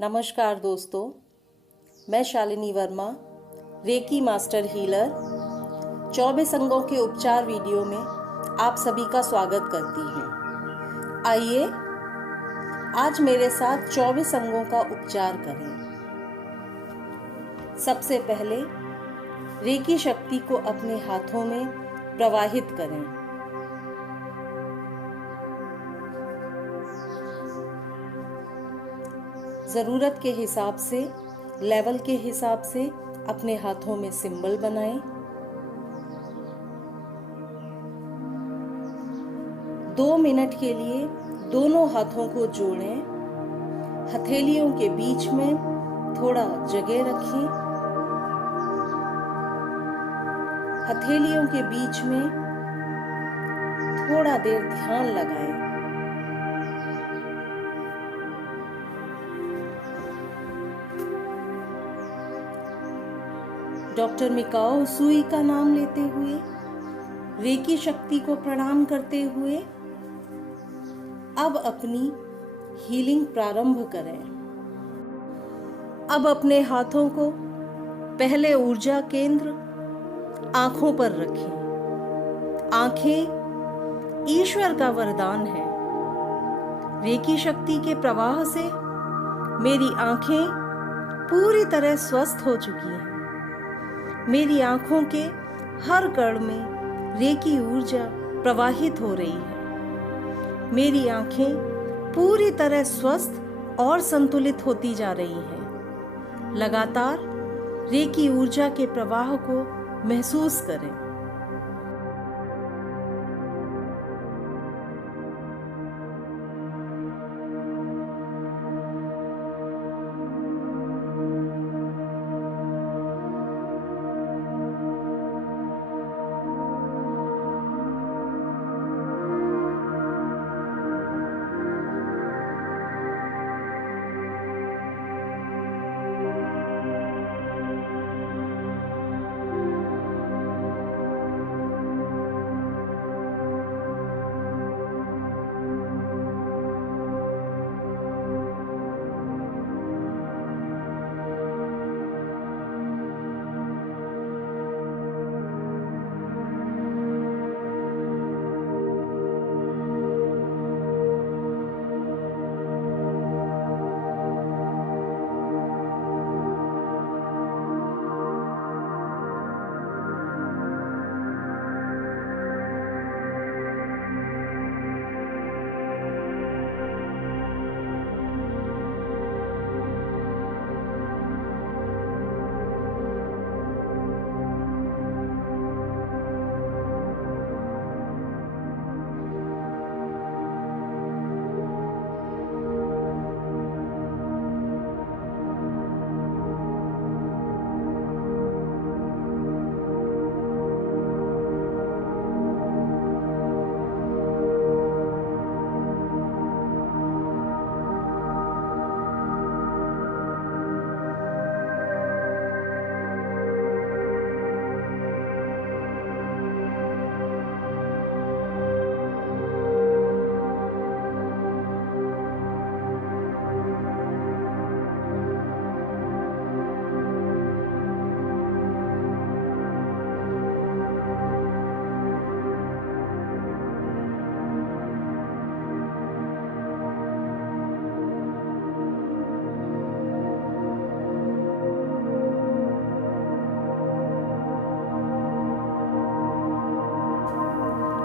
नमस्कार दोस्तों, मैं Shalini Verma, reiki master healer 24 अंगों के उपचार वीडियो में आप सभी का स्वागत करती हूँ। आइए आज मेरे साथ 24 अंगों का उपचार करें। सबसे पहले रेकी शक्ति को अपने हाथों में प्रवाहित करें। ज़रूरत के हिसाब से, लेवल के हिसाब से अपने हाथों में सिंबल बनाएं। 2 मिनट के लिए दोनों हाथों को जोड़ें। हथेलियों के बीच में थोड़ा जगह रखें। हथेलियों के बीच में थोड़ा देर ध्यान लगाएं। डॉक्टर मिकाओ सुई का नाम लेते हुए, रेकी शक्ति को प्रणाम करते हुए अब अपनी हीलिंग प्रारंभ करें। अब अपने हाथों को पहले ऊर्जा केंद्र आंखों पर रखें। आंखें ईश्वर का वरदान है। रेकी शक्ति के प्रवाह से मेरी आंखें पूरी तरह स्वस्थ हो चुकी हैं। मेरी आंखों के हर कण में रेकी ऊर्जा प्रवाहित हो रही है। मेरी आंखें पूरी तरह स्वस्थ और संतुलित होती जा रही हैं। लगातार रेकी ऊर्जा के प्रवाह को महसूस करें।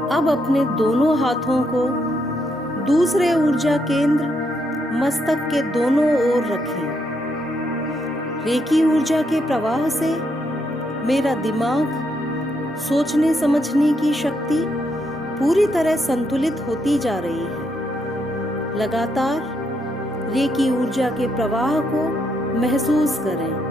अब अपने दोनों हाथों को दूसरे ऊर्जा केंद्र मस्तक के दोनों ओर रखें। रेकी ऊर्जा के प्रवाह से मेरा दिमाग, सोचने समझने की शक्ति पूरी तरह संतुलित होती जा रही है। लगातार रेकी ऊर्जा के प्रवाह को महसूस करें।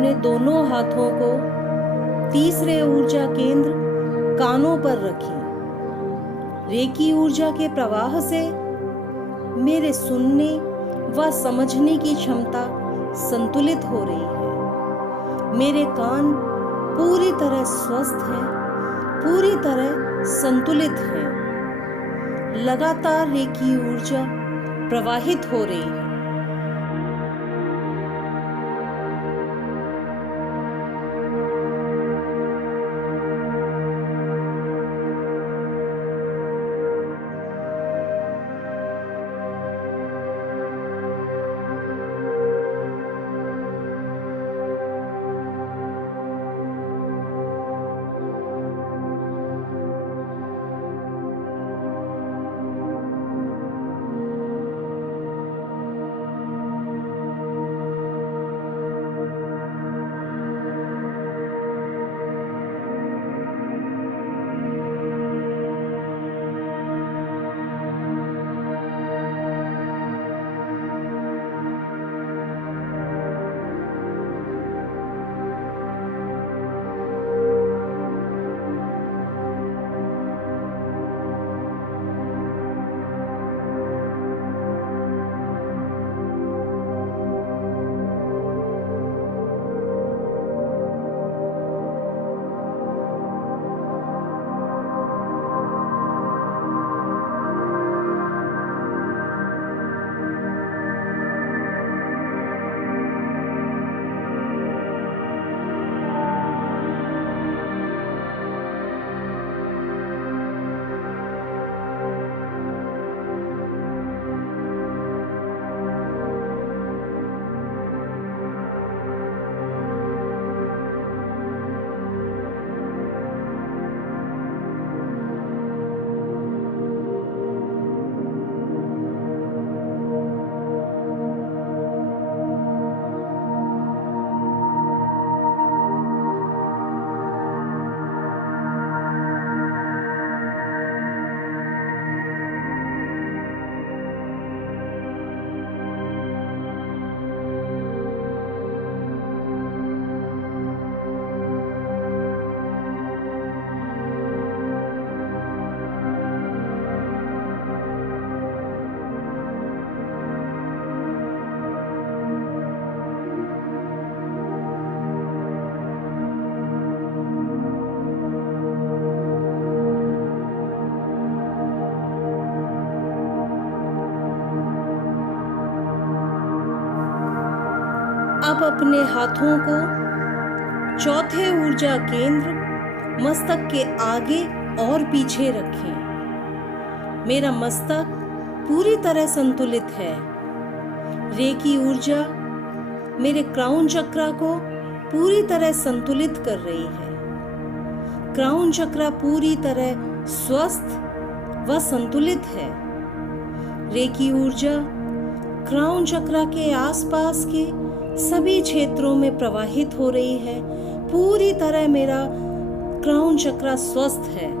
अपने दोनों हाथों को तीसरे ऊर्जा केंद्र कानों पर रखें। रेकी ऊर्जा के प्रवाह से मेरे सुनने व समझने की क्षमता संतुलित हो रही है। मेरे कान पूरी तरह स्वस्थ हैं, पूरी तरह संतुलित हैं। लगातार रेकी ऊर्जा प्रवाहित हो रही है। अब अपने हाथों को चौथे ऊर्जा केंद्र मस्तक के आगे और पीछे रखें। मेरा मस्तक पूरी तरह संतुलित है। रेकी ऊर्जा मेरे क्राउन चक्रा को पूरी तरह संतुलित कर रही है। क्राउन चक्रा पूरी तरह स्वस्थ व संतुलित है। रेकी ऊर्जा क्राउन चक्रा के आसपास के सभी क्षेत्रों में प्रवाहित हो रही है। पूरी तरह मेरा क्राउन चक्रा स्वस्थ है।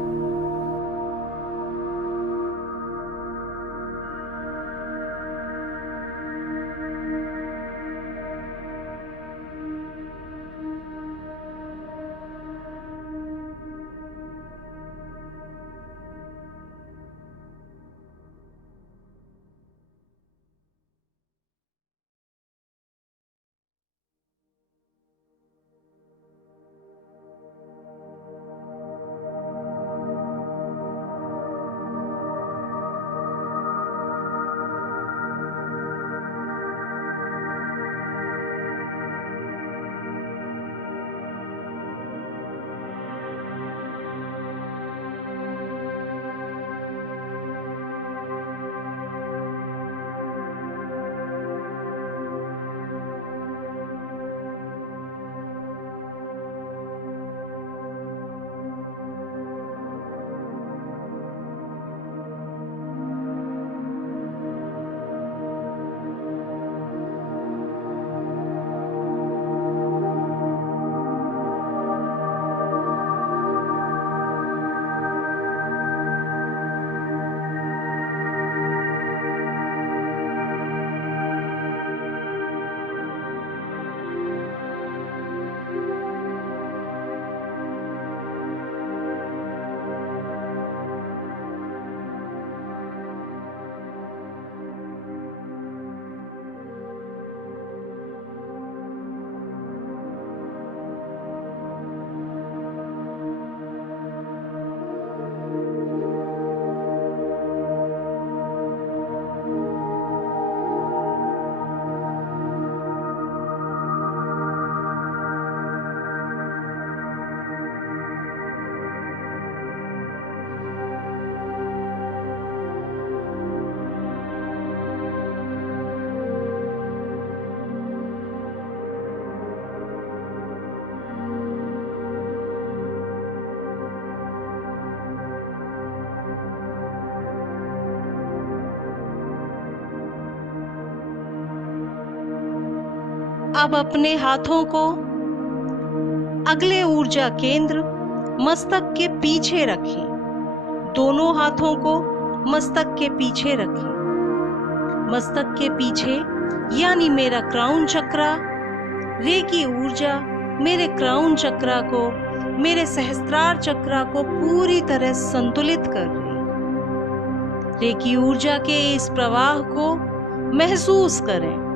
अब अपने हाथों को अगले ऊर्जा केंद्र मस्तक के पीछे रखें। दोनों हाथों को मस्तक के पीछे रखें। मस्तक के पीछे यानी मेरा क्राउन चक्रा, रेकी ऊर्जा मेरे क्राउन चक्रा को, मेरे सहस्त्रार चक्रा को पूरी तरह संतुलित कर रही। रेकी ऊर्जा के इस प्रवाह को महसूस करें।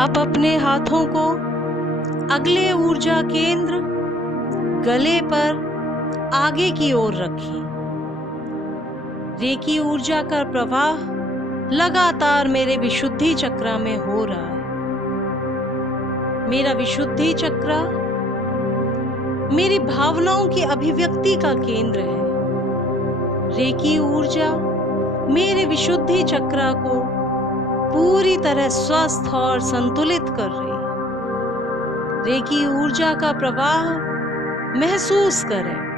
अब अपने हाथों को अगले ऊर्जा केंद्र गले पर आगे की ओर रखें। रेकी ऊर्जा का प्रवाह लगातार मेरे विशुद्धि चक्रा में हो रहा है। मेरा विशुद्धि चक्रा मेरी भावनाओं की अभिव्यक्ति का केंद्र है। रेकी ऊर्जा मेरे विशुद्धि चक्रा को पूरी तरह स्वस्थ और संतुलित कर रही है। रेकी ऊर्जा का प्रवाह महसूस करें।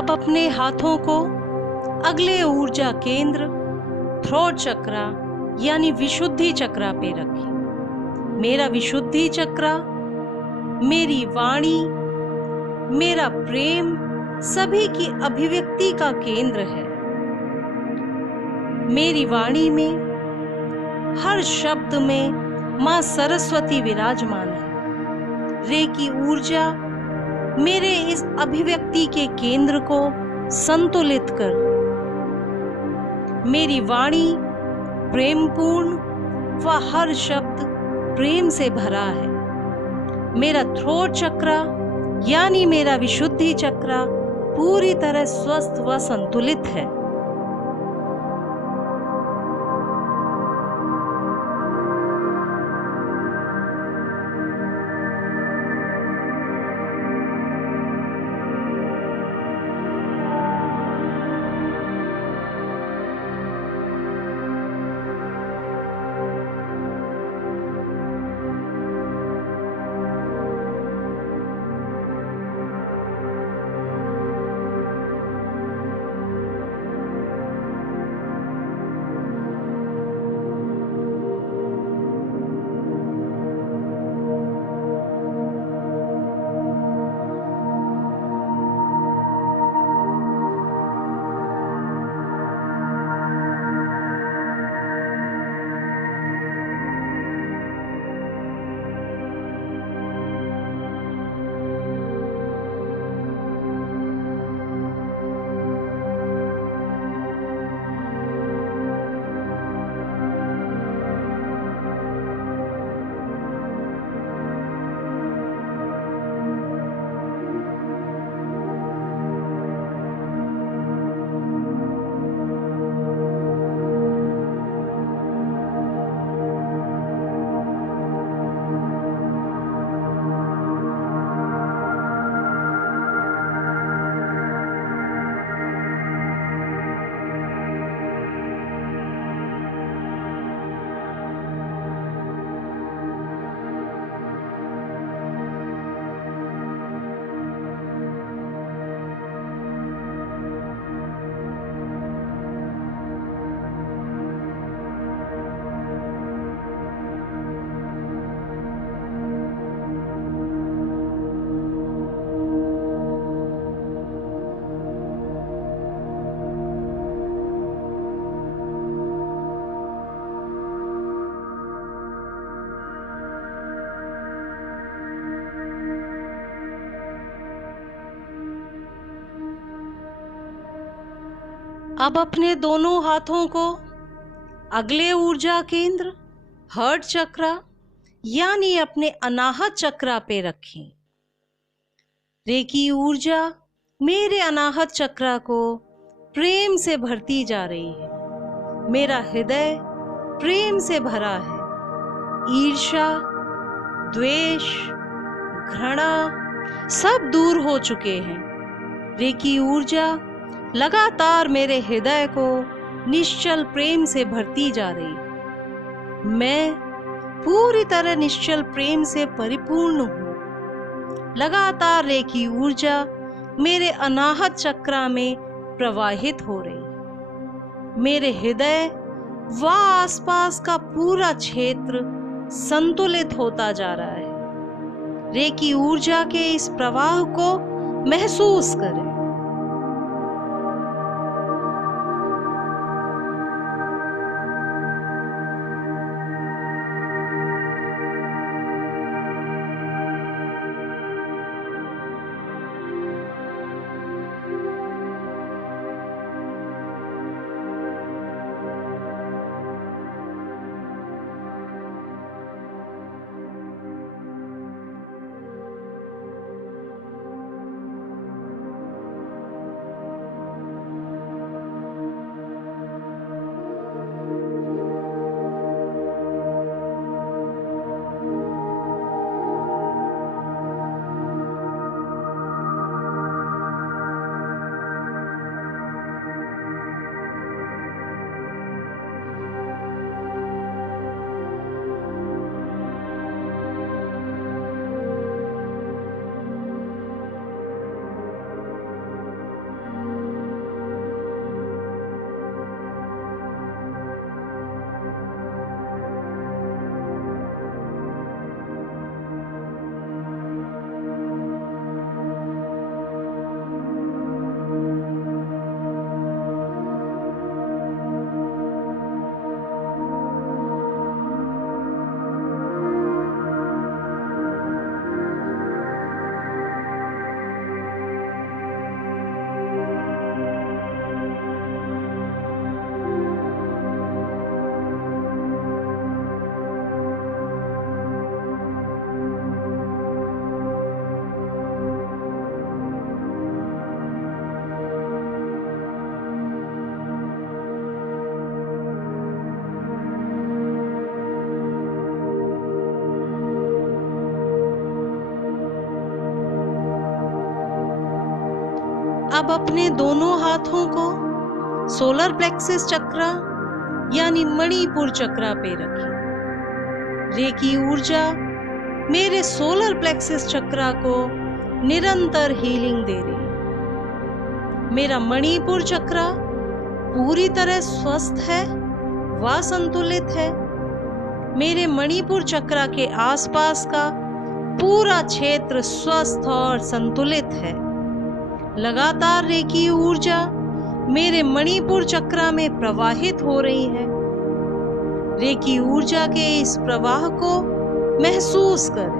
अब अपने हाथों को अगले ऊर्जा केंद्र थ्रोट चक्रा यानी विशुद्धि चक्रा पे रखें। मेरा विशुद्धि चक्रा, मेरी वाणी, मेरा प्रेम सभी की अभिव्यक्ति का केंद्र है। मेरी वाणी में, हर शब्द में मां सरस्वती विराजमान है। रेकी ऊर्जा मेरे इस अभिव्यक्ति के केंद्र को संतुलित कर। मेरी वाणी प्रेमपूर्ण व हर शब्द प्रेम से भरा है। मेरा थ्रोट चक्रा यानी मेरा विशुद्धि चक्रा पूरी तरह स्वस्थ व संतुलित है। अब अपने दोनों हाथों को अगले ऊर्जा केंद्र हर्ट चक्रा यानी अपने अनाहत चक्रा पे रखें। रेकी ऊर्जा मेरे अनाहत चक्रा को प्रेम से भरती जा रही है। मेरा हृदय प्रेम से भरा है। ईर्ष्या, द्वेष, घृणा सब दूर हो चुके हैं। रेकी ऊर्जा लगातार मेरे हृदय को निश्चल प्रेम से भरती जा रही। मैं पूरी तरह निश्चल प्रेम से परिपूर्ण हूँ। लगातार रेकी ऊर्जा मेरे अनाहत चक्रा में प्रवाहित हो रही। मेरे हृदय व आसपास का पूरा क्षेत्र संतुलित होता जा रहा है। रेकी ऊर्जा के इस प्रवाह को महसूस करें। अब अपने दोनों हाथों को सोलर प्लेक्सिस चक्र यानी मणिपुर चक्र पे रखें। रेकी ऊर्जा मेरे सोलर प्लेक्सिस चक्र को निरंतर हीलिंग दे रही है। मेरा मणिपुर चक्र पूरी तरह स्वस्थ है व संतुलित है। मेरे मणिपुर चक्र के आसपास का पूरा क्षेत्र स्वस्थ और संतुलित है। लगातार रेकी ऊर्जा मेरे मणिपुर चक्र में प्रवाहित हो रही है। रेकी ऊर्जा के इस प्रवाह को महसूस करें।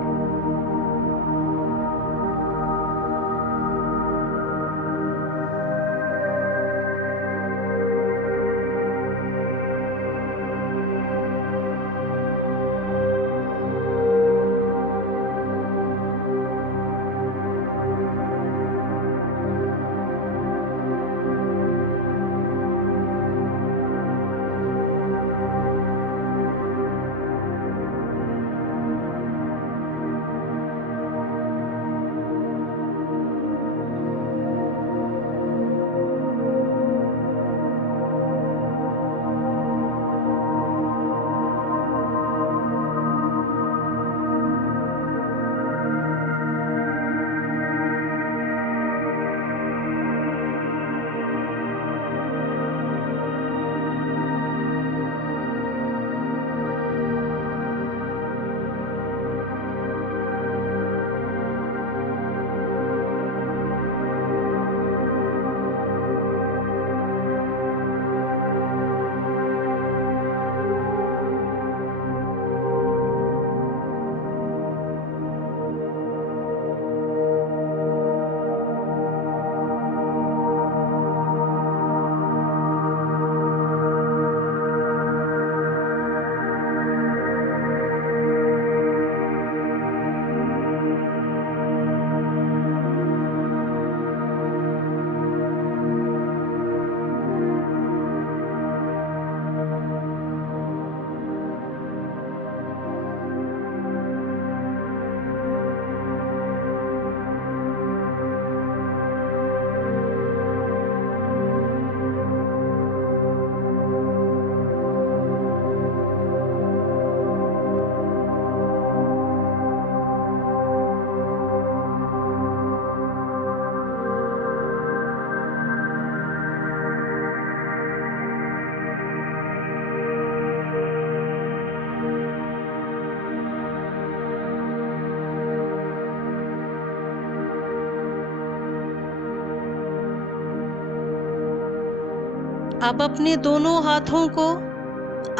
अब अपने दोनों हाथों को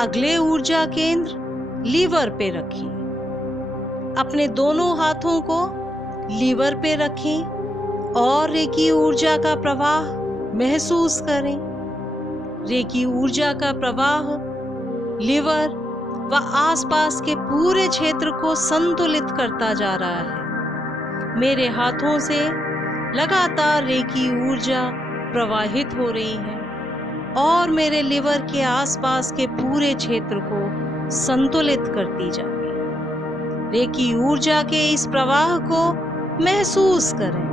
अगले ऊर्जा केंद्र लीवर पे रखें। अपने दोनों हाथों को लीवर पे रखें और रेकी ऊर्जा का प्रवाह महसूस करें। रेकी ऊर्जा का प्रवाह लीवर व आसपास के पूरे क्षेत्र को संतुलित करता जा रहा है। मेरे हाथों से लगातार रेकी ऊर्जा प्रवाहित हो रही है और मेरे लिवर के आसपास के पूरे क्षेत्र को संतुलित करती जा रही है। रेकी ऊर्जा के इस प्रवाह को महसूस करें।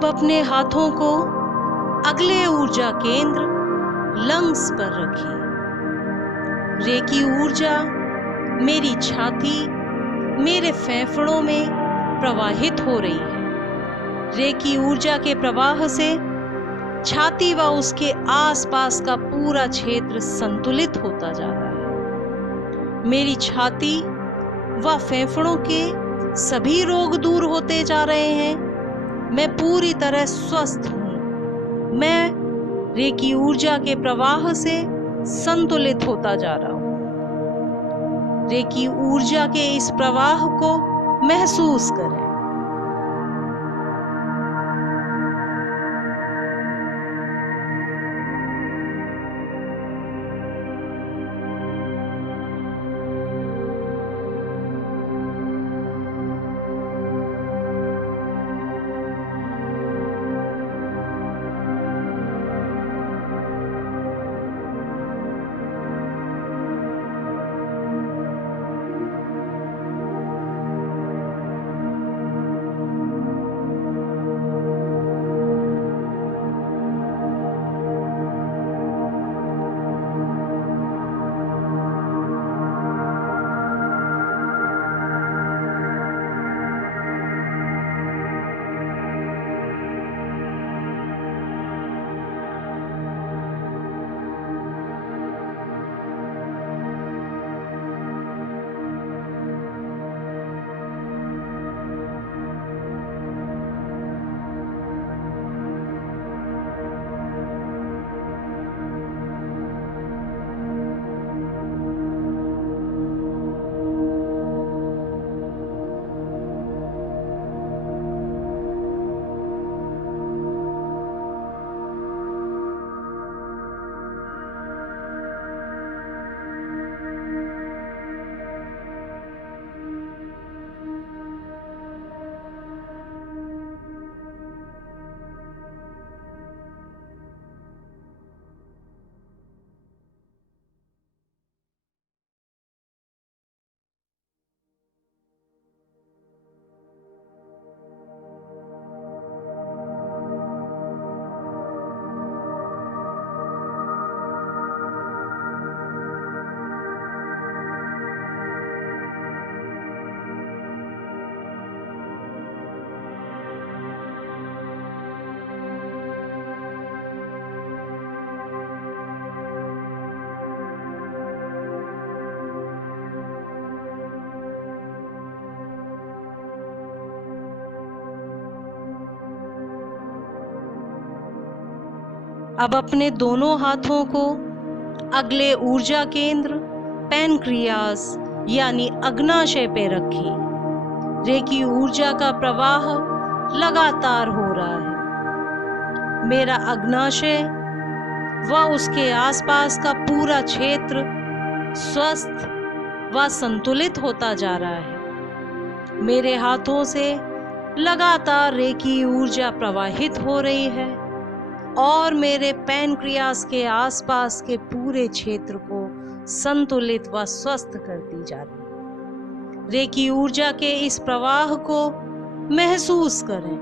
अब अपने हाथों को अगले ऊर्जा केंद्र लंग्स पर रखें। रेकी ऊर्जा मेरी छाती, मेरे फेफड़ों में प्रवाहित हो रही है। रेकी ऊर्जा के प्रवाह से छाती व उसके आसपास का पूरा क्षेत्र संतुलित होता जा रहा है। मेरी छाती व फेफड़ों के सभी रोग दूर होते जा रहे हैं। मैं पूरी तरह स्वस्थ हूँ। मैं रेकी ऊर्जा के प्रवाह से संतुलित होता जा रहा हूँ। रेकी ऊर्जा के इस प्रवाह को महसूस करें। अब अपने दोनों हाथों को अगले ऊर्जा केंद्र पैनक्रियास यानी अग्नाशय पे रखें। रेकी ऊर्जा का प्रवाह लगातार हो रहा है। मेरा अग्नाशय व उसके आसपास का पूरा क्षेत्र स्वस्थ व संतुलित होता जा रहा है। मेरे हाथों से लगातार रेकी ऊर्जा प्रवाहित हो रही है और मेरे पैनक्रियास के आसपास के पूरे क्षेत्र को संतुलित व स्वस्थ करती जा रही है। रेकी ऊर्जा के इस प्रवाह को महसूस करें।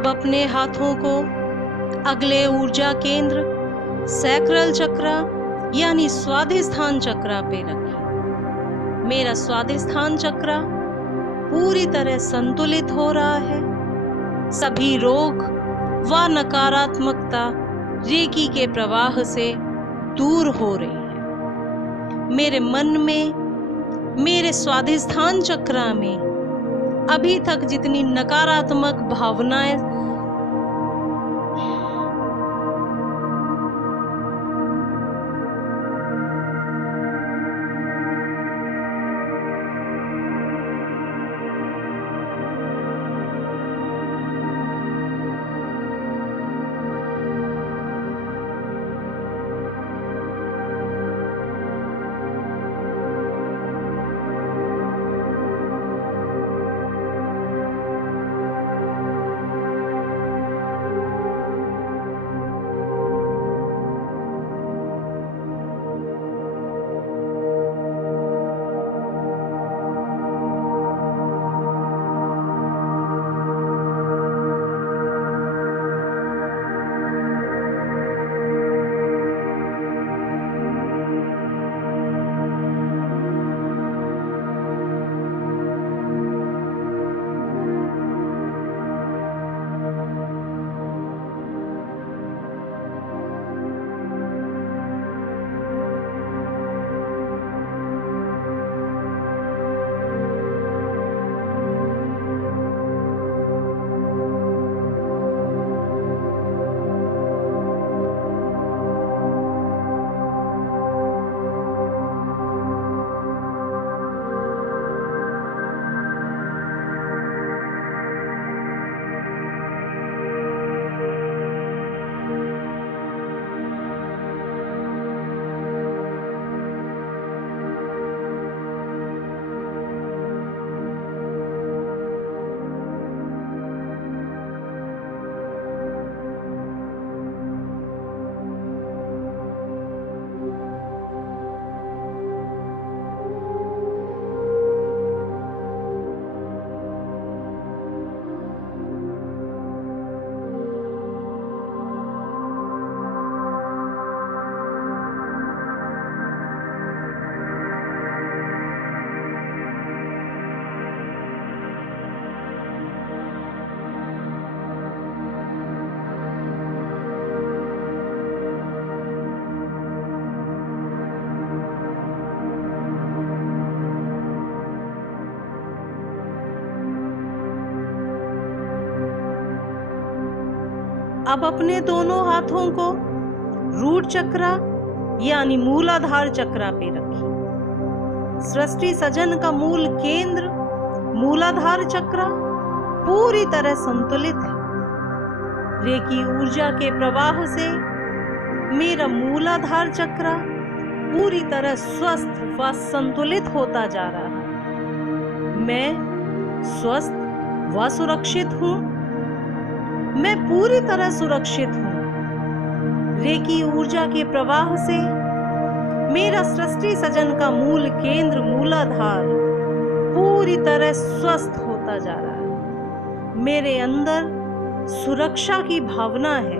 अब अपने हाथों को अगले ऊर्जा केंद्र सैक्रल चक्र यानी स्वादिष्ठान चक्र पे रखें। मेरा स्वादिष्ठान चक्र पूरी तरह संतुलित हो रहा है। सभी रोग व नकारात्मकता रेकी के प्रवाह से दूर हो रही है। मेरे मन में, मेरे स्वादिष्ठान चक्र में अभी तक जितनी नकारात्मक भावनाएं अब अपने दोनों हाथों को रूट चक्र यानी मूलाधार चक्र पे रखिए। सृष्टि सजन का मूल केंद्र मूलाधार चक्र पूरी तरह संतुलित है। रेकी ऊर्जा के प्रवाह से मेरा मूलाधार चक्र पूरी तरह स्वस्थ व संतुलित होता जा रहा है। मैं स्वस्थ व सुरक्षित हूँ। मैं पूरी तरह सुरक्षित हूँ। रेकी ऊर्जा के प्रवाह से मेरा सृष्टि सजन का मूल केंद्र मूलाधार पूरी तरह स्वस्थ होता जा रहा है। मेरे अंदर सुरक्षा की भावना है।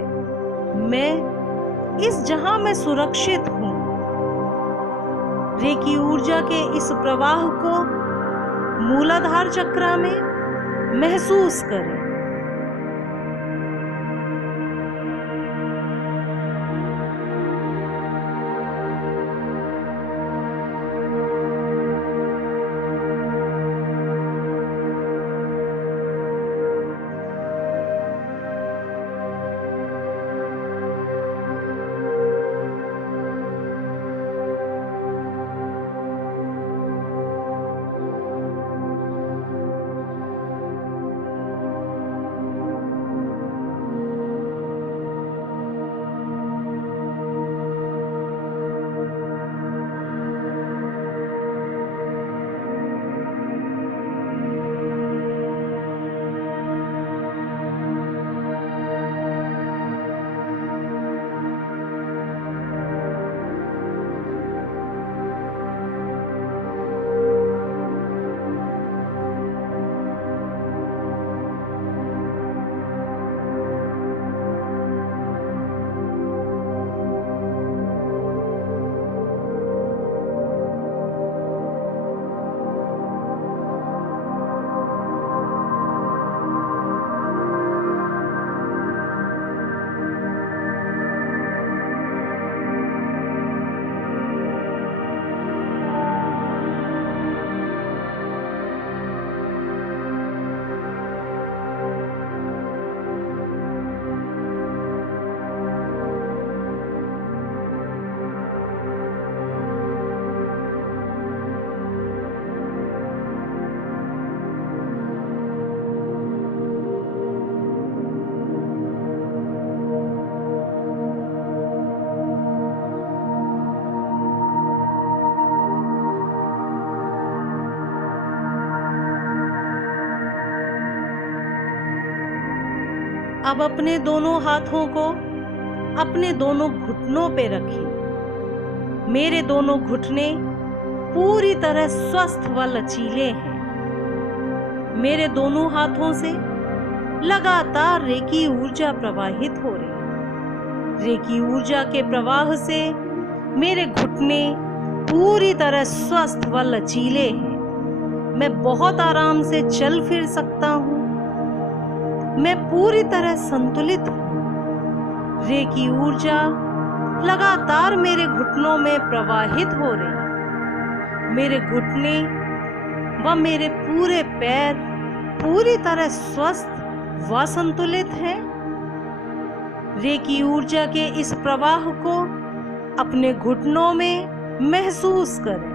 जहां मैं सुरक्षित हूँ। रेकी ऊर्जा के इस प्रवाह को मूलाधार चक्र में महसूस करें। अब अपने दोनों हाथों को अपने दोनों घुटनों पे रखिए। मेरे दोनों घुटने पूरी तरह स्वस्थ व लचीले हैं। मेरे दोनों हाथों से लगातार रेकी ऊर्जा प्रवाहित हो रही है। रेकी ऊर्जा के प्रवाह से मेरे घुटने पूरी तरह स्वस्थ व लचीले हैं। मैं बहुत आराम से चल फिर सकता हूँ। मैं पूरी तरह संतुलित हूँ। रेकी ऊर्जा लगातार मेरे घुटनों में प्रवाहित हो रही है। मेरे घुटने व मेरे पूरे पैर पूरी तरह स्वस्थ व संतुलित हैं। रेकी ऊर्जा के इस प्रवाह को अपने घुटनों में महसूस करें।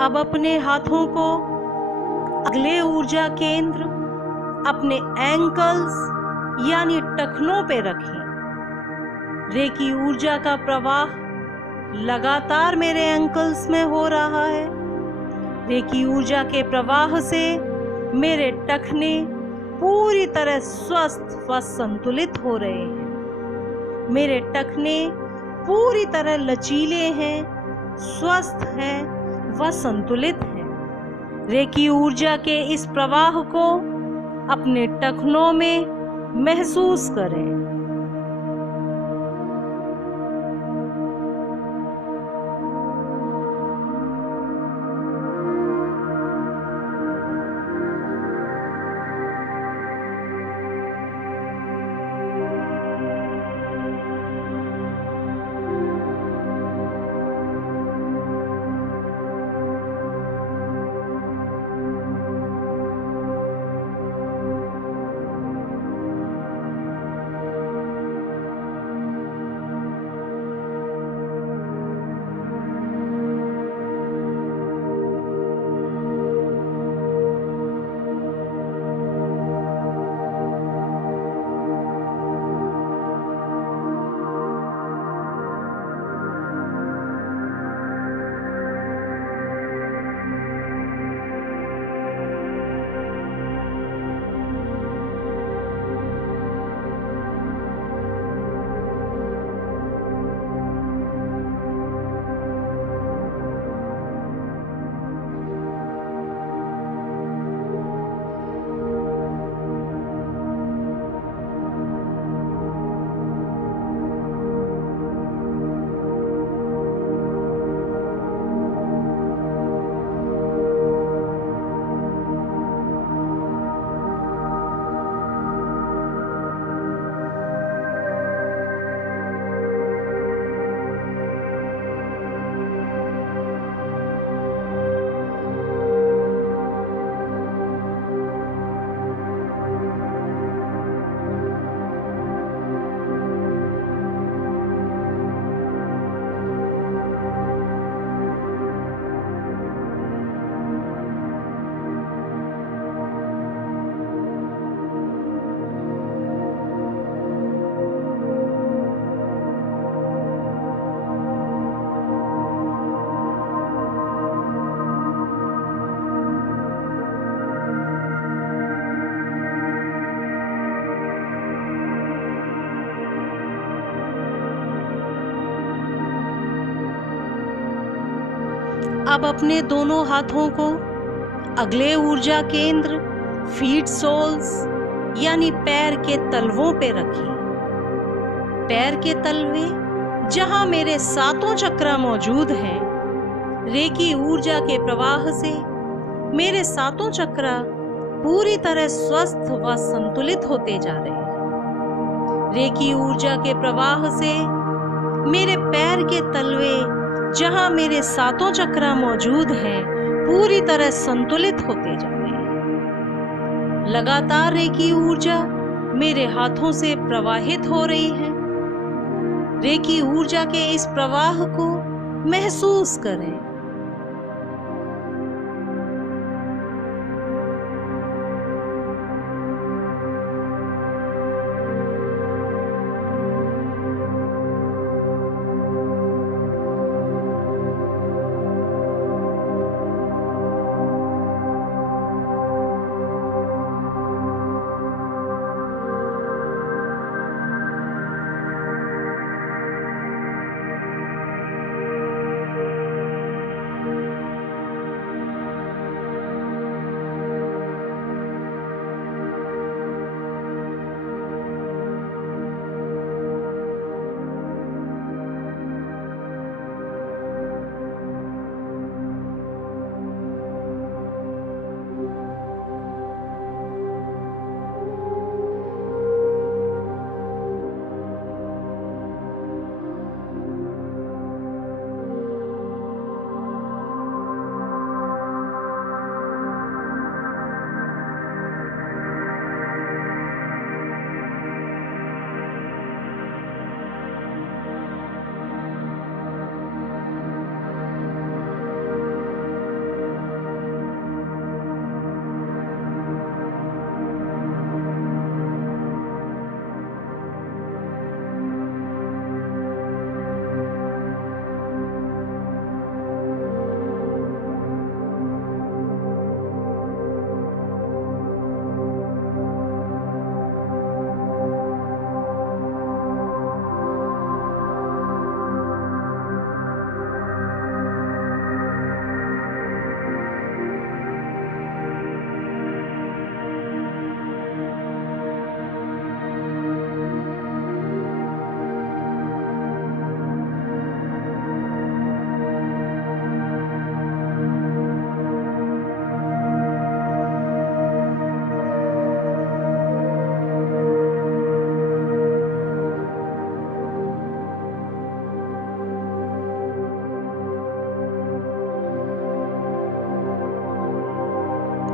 अब अपने हाथों को अगले ऊर्जा केंद्र अपने एंकल्स यानी टखनों पे रखें। रेकी ऊर्जा का प्रवाह लगातार मेरे एंकल्स में हो रहा है। रेकी ऊर्जा के प्रवाह से मेरे टखने पूरी तरह स्वस्थ व संतुलित हो रहे हैं। मेरे टखने पूरी तरह लचीले हैं, स्वस्थ हैं व संतुलित हैं। रेकी ऊर्जा के इस प्रवाह को अपने टखनों में महसूस करें। अब अपने दोनों हाथों को अगले ऊर्जा केंद्र फीट सोल्स यानी पैर के तलवों पे रखें। पैर के तलवे जहां मेरे सातों चक्र मौजूद हैं, रेकी ऊर्जा के प्रवाह से मेरे सातों चक्र पूरी तरह स्वस्थ व संतुलित होते जा रहे हैं। रेकी ऊर्जा के प्रवाह से मेरे पैर के तलवे जहां मेरे सातों चक्र मौजूद हैं, पूरी तरह संतुलित होते जा रहे हैं। लगातार रेकी ऊर्जा मेरे हाथों से प्रवाहित हो रही है। रेकी ऊर्जा के इस प्रवाह को महसूस करें।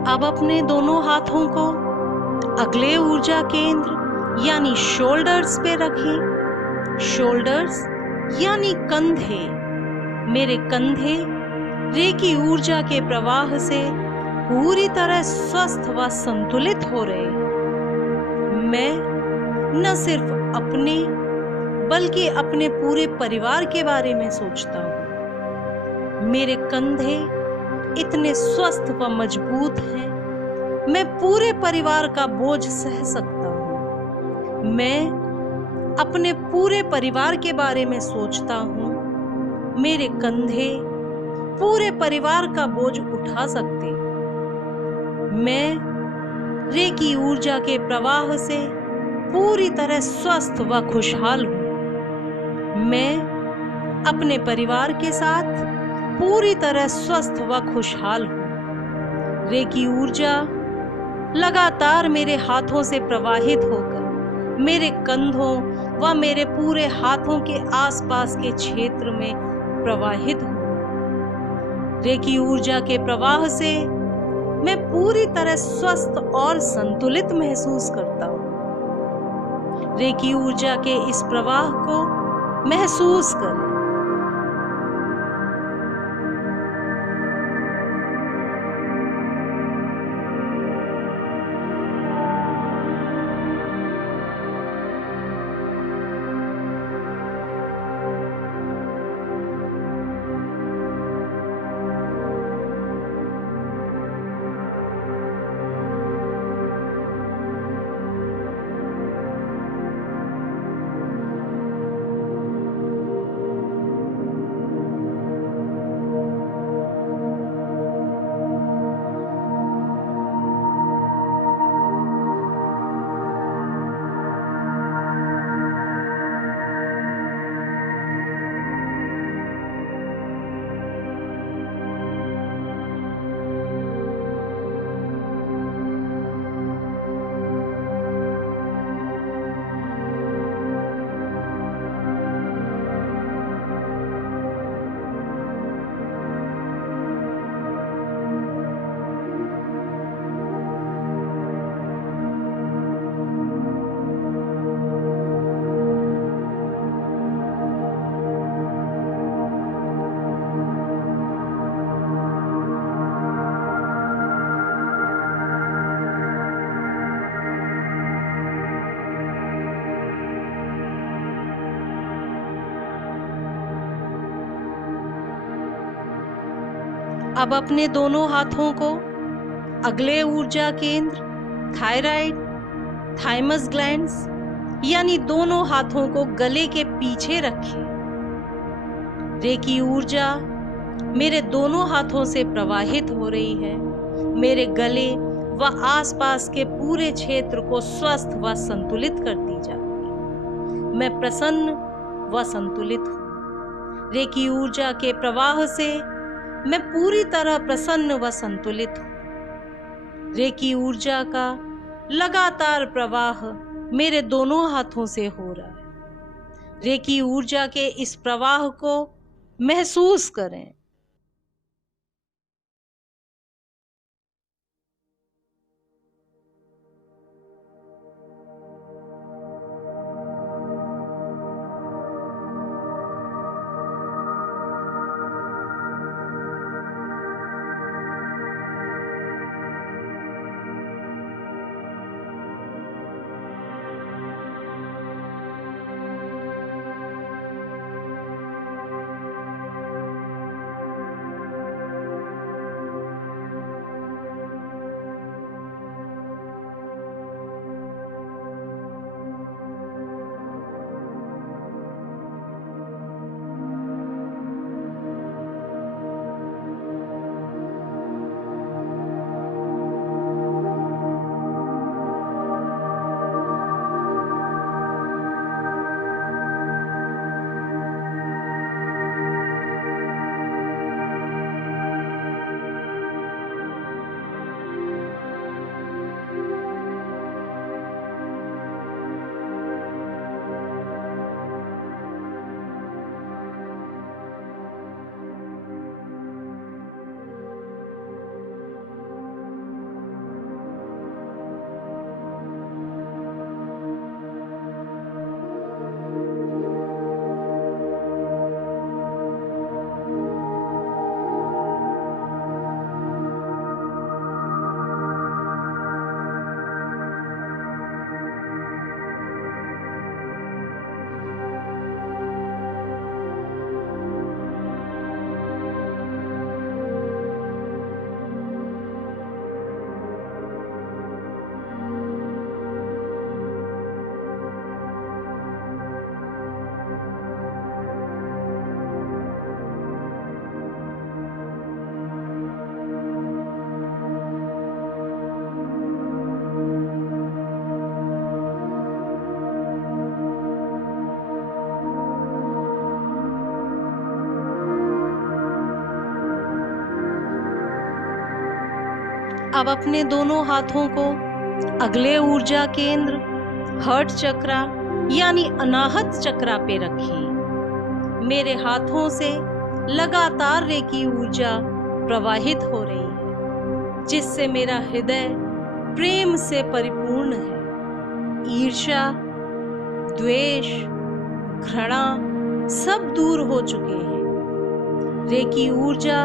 अब अपने दोनों हाथों को अगले ऊर्जा केंद्र यानी शोल्डर्स पे रखें। शोल्डर्स यानी कंधे। मेरे कंधे रेकी ऊर्जा के प्रवाह से पूरी तरह स्वस्थ व संतुलित हो रहे। मैं न सिर्फ अपने बल्कि अपने पूरे परिवार के बारे में सोचता हूँ। मेरे कंधे इतने स्वस्थ व मजबूत हैं, मैं पूरे परिवार का बोझ सह सकता हूँ। मैं अपने पूरे परिवार के बारे में सोचता हूँ। मेरे कंधे पूरे परिवार का बोझ उठा सकते। मैं रेकी ऊर्जा के प्रवाह से पूरी तरह स्वस्थ व खुशहाल हूँ। मैं अपने परिवार के साथ पूरी तरह स्वस्थ व खुशहाल हूँ। रेकी ऊर्जा लगातार मेरे हाथों से प्रवाहित होकर मेरे कंधों व मेरे पूरे हाथों के आसपास के क्षेत्र में प्रवाहित हो। रेकी ऊर्जा के प्रवाह से मैं पूरी तरह स्वस्थ और संतुलित महसूस करता हूँ। रेकी ऊर्जा के इस प्रवाह को महसूस करें। अब अपने दोनों हाथों को अगले ऊर्जा केंद्र थायराइड, थाइमस ग्लैंड्स यानी दोनों हाथों को गले के पीछे रखें। रेकी ऊर्जा मेरे दोनों हाथों से प्रवाहित हो रही है, मेरे गले व आसपास के पूरे क्षेत्र को स्वस्थ व संतुलित करती जा रही है। मैं प्रसन्न व संतुलित हूँ। रेकी ऊर्जा के प्रवाह से मैं पूरी तरह प्रसन्न व संतुलित हूँ। रेकी ऊर्जा का लगातार प्रवाह मेरे दोनों हाथों से हो रहा है। रेकी ऊर्जा के इस प्रवाह को महसूस करें। अब अपने दोनों हाथों को अगले ऊर्जा केंद्र हर्ट चक्रा यानी अनाहत चक्रा पे रखें। मेरे हाथों से लगातार रेकी ऊर्जा प्रवाहित हो रही है, जिससे मेरा हृदय प्रेम से परिपूर्ण है। ईर्ष्या, द्वेष, घृणा सब दूर हो चुके हैं। रेकी ऊर्जा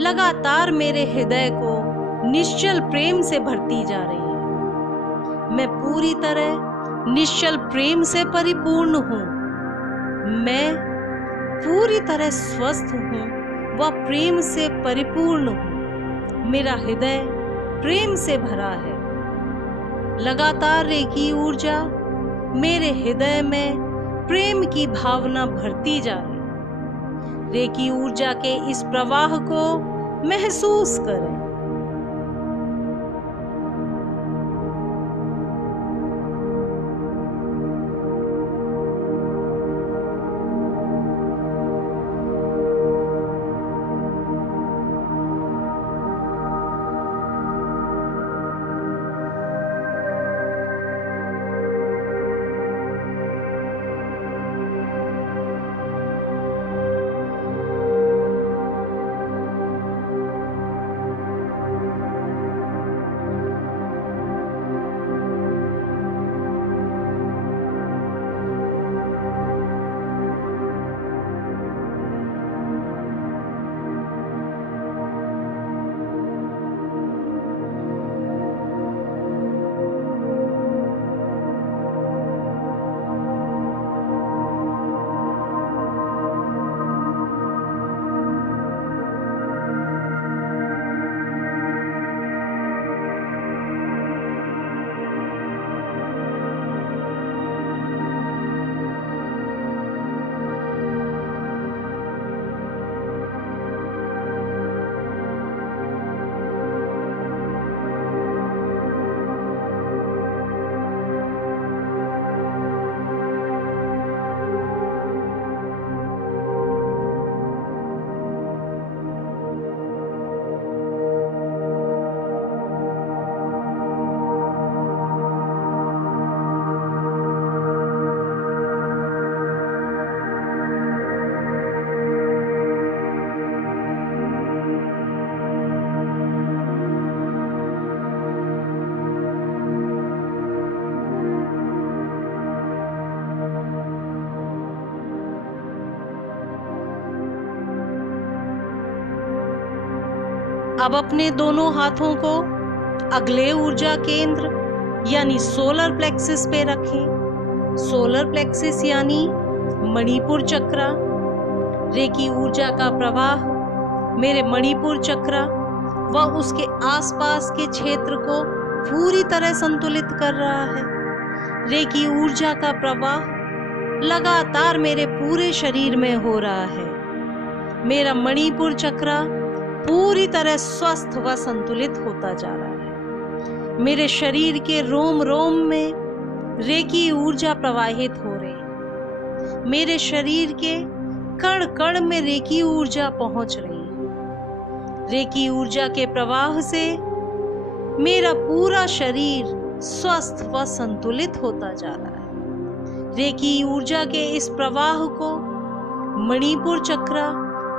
लगातार मेरे हृदय को निश्चल प्रेम से भरती जा रही है। मैं पूरी तरह निश्चल प्रेम से परिपूर्ण हूँ। मैं पूरी तरह स्वस्थ हूँ व प्रेम से परिपूर्ण हूँ। मेरा हृदय प्रेम से भरा है। लगातार रेकी ऊर्जा मेरे हृदय में प्रेम की भावना भरती जा रही है। रेकी ऊर्जा के इस प्रवाह को महसूस करें। अब अपने दोनों हाथों को अगले ऊर्जा केंद्र यानी सोलर प्लेक्सिस पे रखें। सोलर प्लेक्सिस यानी मणिपुर चक्र। रेकी ऊर्जा का प्रवाह मेरे मणिपुर चक्र व उसके आसपास के क्षेत्र को पूरी तरह संतुलित कर रहा है। रेकी ऊर्जा का प्रवाह लगातार मेरे पूरे शरीर में हो रहा है। मेरा मणिपुर चक्र पूरी तरह स्वस्थ व संतुलित होता जा रहा है। मेरे शरीर के रोम रोम में रेकी ऊर्जा प्रवाहित हो रही है। मेरे शरीर के कण कण में रेकी ऊर्जा पहुंच रही है। रेकी ऊर्जा के प्रवाह से मेरा पूरा शरीर स्वस्थ व संतुलित होता जा रहा है। रेकी ऊर्जा के इस प्रवाह को मणिपुर चक्र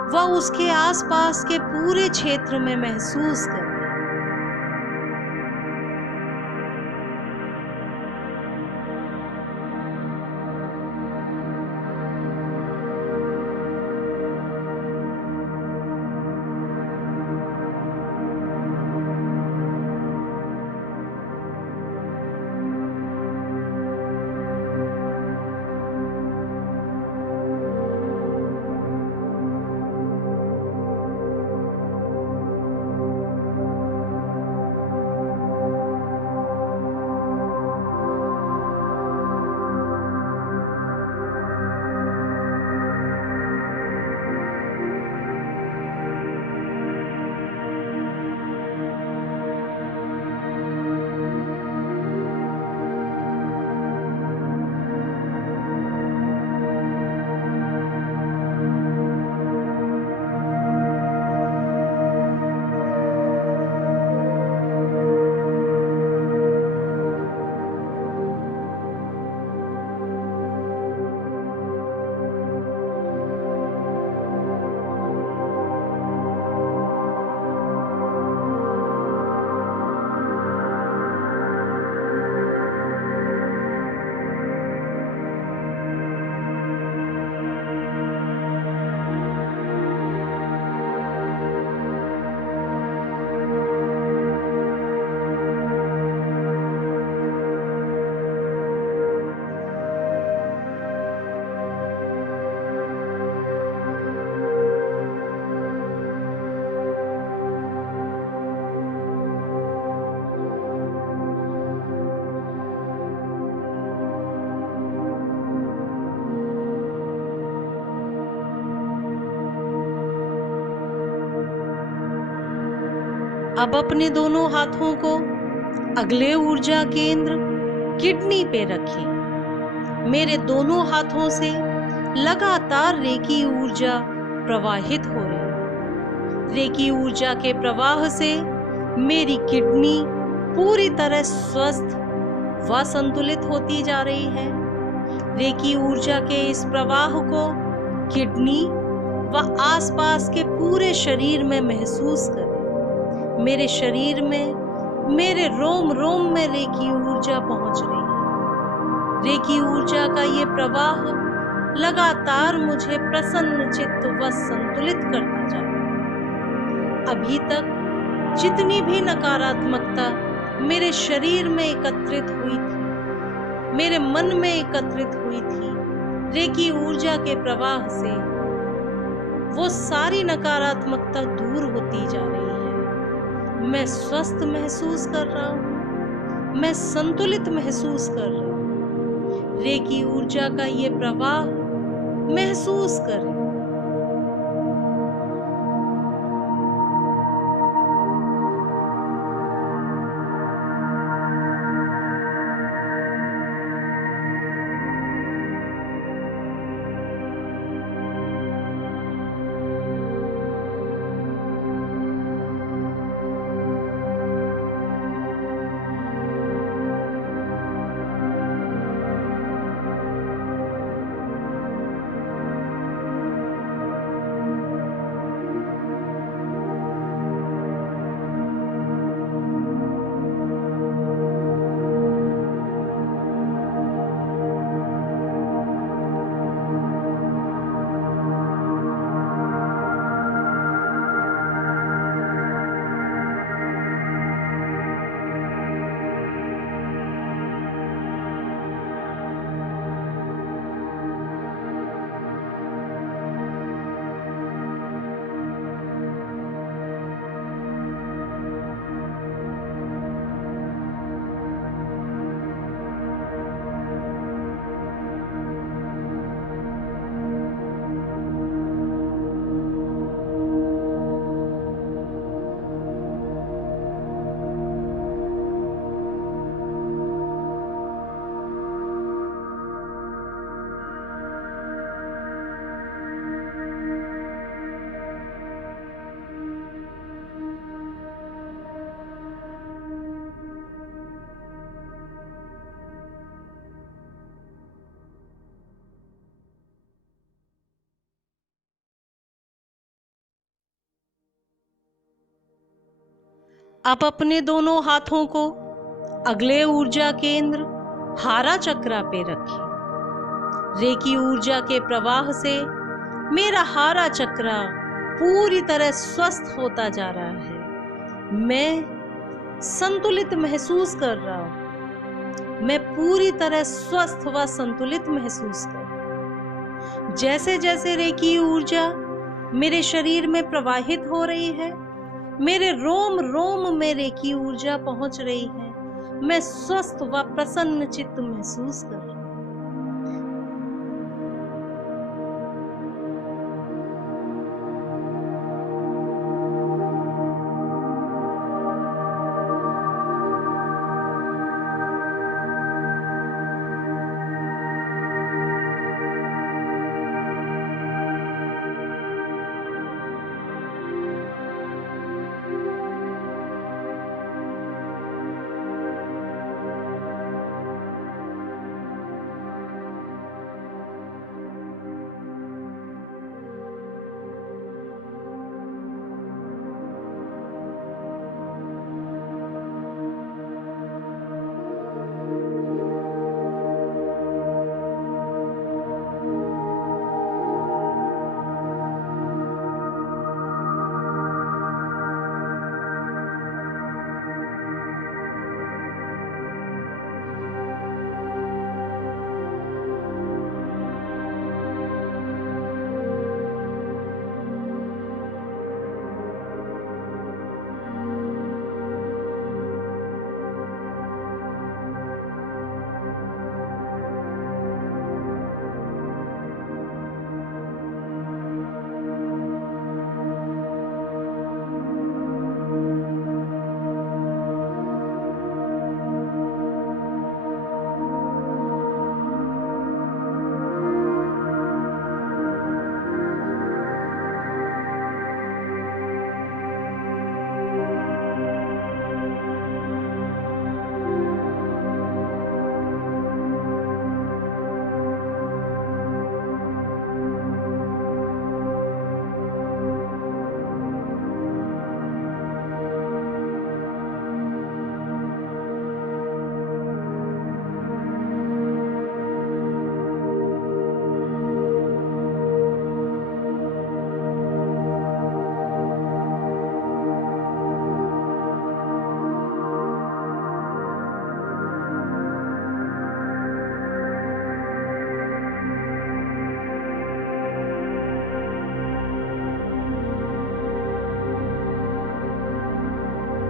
व उसके आसपास के पूरे क्षेत्र में महसूस करें। अब अपने दोनों हाथों को अगले ऊर्जा केंद्र किडनी पे रखें। मेरे दोनों हाथों से लगातार रेकी ऊर्जा प्रवाहित हो रही है। रेकी ऊर्जा के प्रवाह से मेरी किडनी पूरी तरह स्वस्थ व संतुलित होती जा रही है। रेकी ऊर्जा के इस प्रवाह को किडनी व आसपास के पूरे शरीर में महसूस करें। मेरे शरीर में मेरे रोम रोम में रेकी ऊर्जा पहुंच रही है। रेकी ऊर्जा का ये प्रवाह लगातार मुझे प्रसन्न चित्त व संतुलित करता जा रहा है। अभी तक जितनी भी नकारात्मकता मेरे शरीर में एकत्रित हुई थी, मेरे मन में एकत्रित हुई थी, रेकी ऊर्जा के प्रवाह से वो सारी नकारात्मकता दूर होती जा रही है। मैं स्वस्थ महसूस कर रहा हूँ, मैं संतुलित महसूस कर रहा हूँ। रेकी ऊर्जा का ये प्रवाह महसूस करें। अब अपने दोनों हाथों को अगले ऊर्जा केंद्र हारा चक्रा पे रखें। रेकी ऊर्जा के प्रवाह से मेरा हारा चक्रा पूरी तरह स्वस्थ होता जा रहा है। मैं संतुलित महसूस कर रहा हूं। मैं पूरी तरह स्वस्थ व संतुलित महसूस कर रहा हूं। जैसे जैसे रेकी ऊर्जा मेरे शरीर में प्रवाहित हो रही है, मेरे रोम रोम में रेकी ऊर्जा पहुंच रही है। मैं स्वस्थ व प्रसन्न चित्त महसूस कर रही हूं।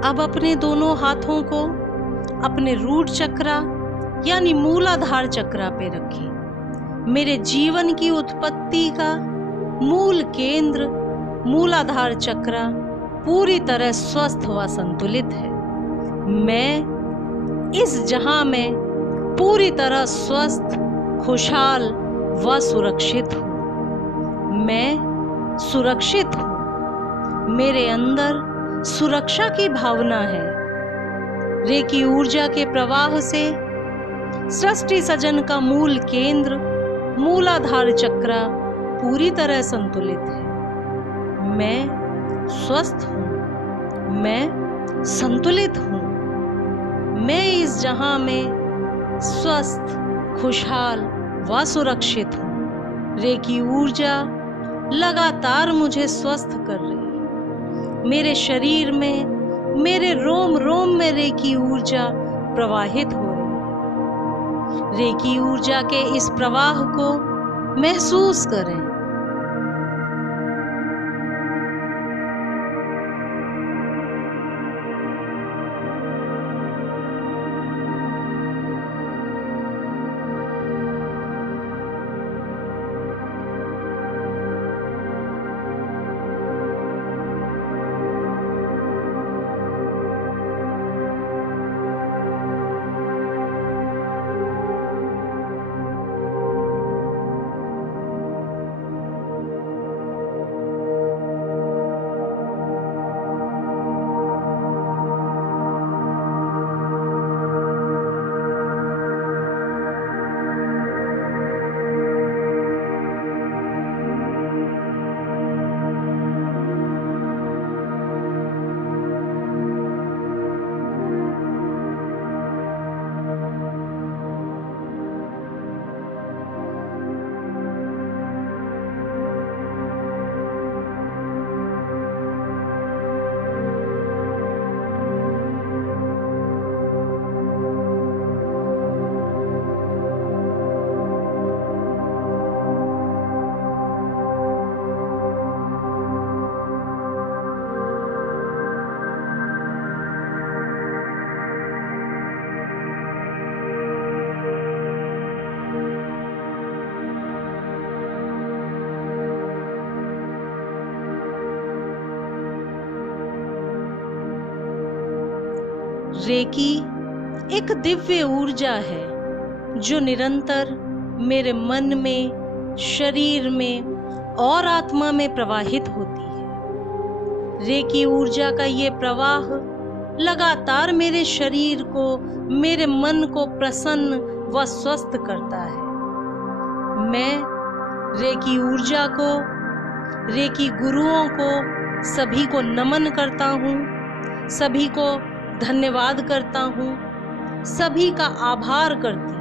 अब अपने दोनों हाथों को अपने रूट चक्रा यानी मूलाधार चक्रा पे रखें। मेरे जीवन की उत्पत्ति का मूल केंद्र मूलाधार चक्रा पूरी तरह स्वस्थ व संतुलित है। मैं इस जहां में पूरी तरह स्वस्थ, खुशहाल व सुरक्षित हूँ। मैं सुरक्षित हूँ। मेरे अंदर सुरक्षा की भावना है। रेकी ऊर्जा के प्रवाह से सृष्टि सजन का मूल केंद्र मूलाधार चक्रा पूरी तरह संतुलित है। मैं स्वस्थ हूँ। मैं संतुलित हूँ। मैं इस जहां में स्वस्थ, खुशहाल व सुरक्षित हूँ। रेकी ऊर्जा लगातार मुझे स्वस्थ कर रही है। मेरे शरीर में, मेरे रोम रोम में रेकी ऊर्जा प्रवाहित हो रही है। रेकी ऊर्जा के इस प्रवाह को महसूस करें। रेकी एक दिव्य ऊर्जा है जो निरंतर मेरे मन में, शरीर में और आत्मा में प्रवाहित होती है। रेकी ऊर्जा का ये प्रवाह लगातार मेरे शरीर को, मेरे मन को प्रसन्न व स्वस्थ करता है। मैं रेकी ऊर्जा को, रेकी गुरुओं को, सभी को नमन करता हूँ, सभी को धन्यवाद करता हूँ, सभी का आभार करती हूँ।